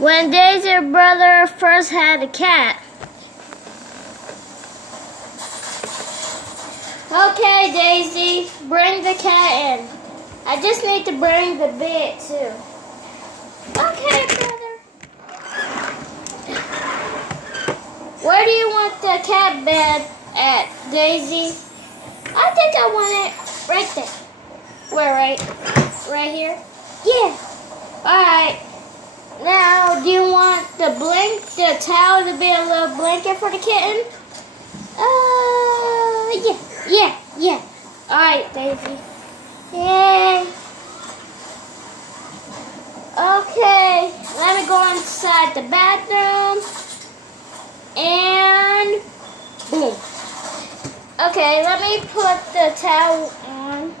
When Daisy's brother first had a cat. Okay, Daisy, bring the cat in. I just need to bring the bed too. Okay, brother. Where do you want the cat bed at, Daisy? I think I want it right there. Where, right here? Yeah. Alright. Now, do you want the towel to be a little blanket for the kitten? Yeah. Alright, Daisy. Yay. Okay, let me go inside the bathroom. And boom. Okay, let me put the towel on.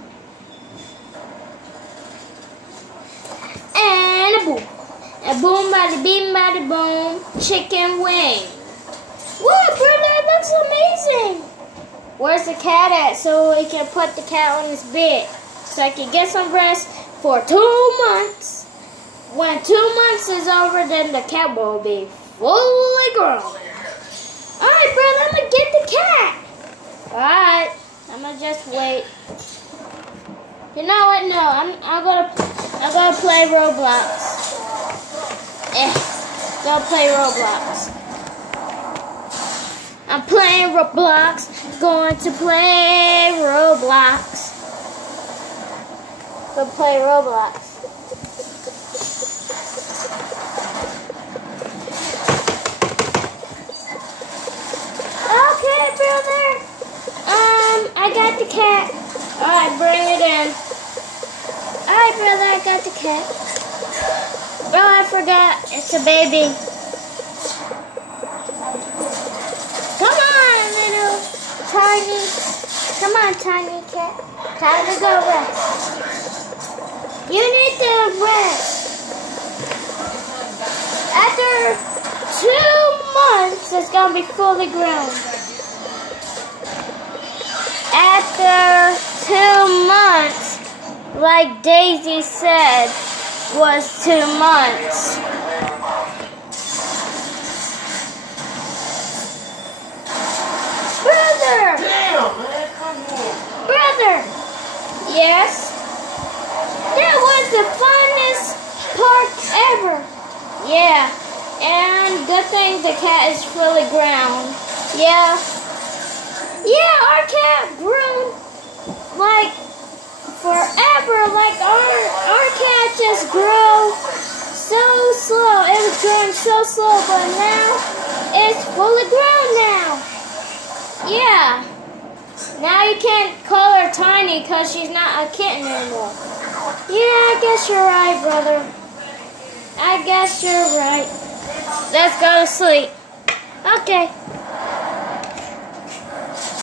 And a boom. A boom, bada beam, bada boom. Chicken wing. Whoa, brother, it looks amazing. Where's the cat at so we can put the cat on his bed so I can get some rest for 2 months. When 2 months is over, then the cat will be fully grown. Alright, brother, I'm gonna get the cat. Alright, I'm gonna just wait. You know what? No, I'm gonna play Roblox. Go play Roblox. I'm playing Roblox. Going to play Roblox. Go play Roblox. Okay, brother. I got the cat. Alright, bring it in. Alright, brother, I got the cat. Oh, I forgot. It's a baby. Come on, little tiny. Come on, tiny cat. Time to go rest. You need to rest. After 2 months, it's going to be fully grown. After 2 months, like Daisy said, was 2 months. Brother! Damn, man, come on. Brother! Yes? That was the funnest park ever. Yeah. And good thing the cat is fully grown. Yeah. Yeah, our cat grew like forever. Like our cat just grew so slow. It was growing so slow, but now it's fully grown now. Yeah. Now you can't call her tiny because she's not a kitten anymore. Yeah, I guess you're right, brother. I guess you're right. Let's go to sleep. Okay.